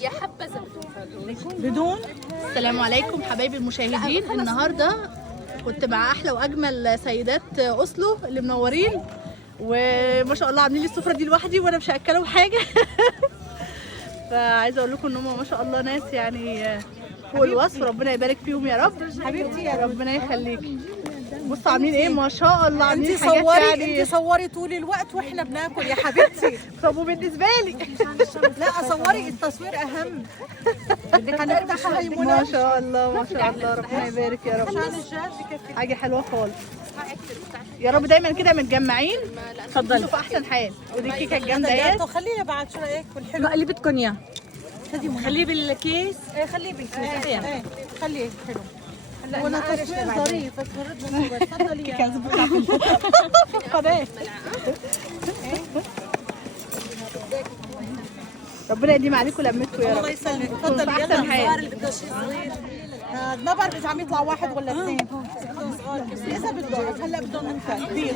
يا حبذا بدون. السلام عليكم حبايبي المشاهدين. النهارده كنت مع احلى واجمل سيدات اوسلو اللي منورين، وما شاء الله عاملين لي السفره دي لوحدي وانا مش هاكلهم حاجه. فعايزه اقول لكم ان هم ما شاء الله ناس يعني فوق الوصف، ربنا يبارك فيهم يا رب. حبيبتي يا ربنا يخليكي. بصوا عاملين ايه ما شاء الله، عاملين انت حاجات صوري يعني. انت صوري طول الوقت واحنا بناكل يا حبيبتي. طب وبالنسبه لي لا صوري، التصوير اهم. هنفتح ما شاء الله ما شاء الله، ربنا يبارك يا رب. عشان الجهاز بكفي. حاجه حلوه خالص. يا رب دايما كده متجمعين. اتفضلي في احسن حال. ودي الكيكه الجامده اهي. خليها بعد شو رايك والحلو اللي بدكم اياه خليه بالكيس. ايه خليه بالكيس. ايه خليه حلو. وانا تصوير ظريف بس بردنا صور. تفضلي يا خلاص. ربنا يديم عليكم لمتكم يا رب. الله يسلمك. في تفضلي احسن يلا. حال. اللي بده شيء صغير ما بعرف اذا عم يطلع واحد ولا اثنين. اذا بدهم هلا بدهم انت كبير.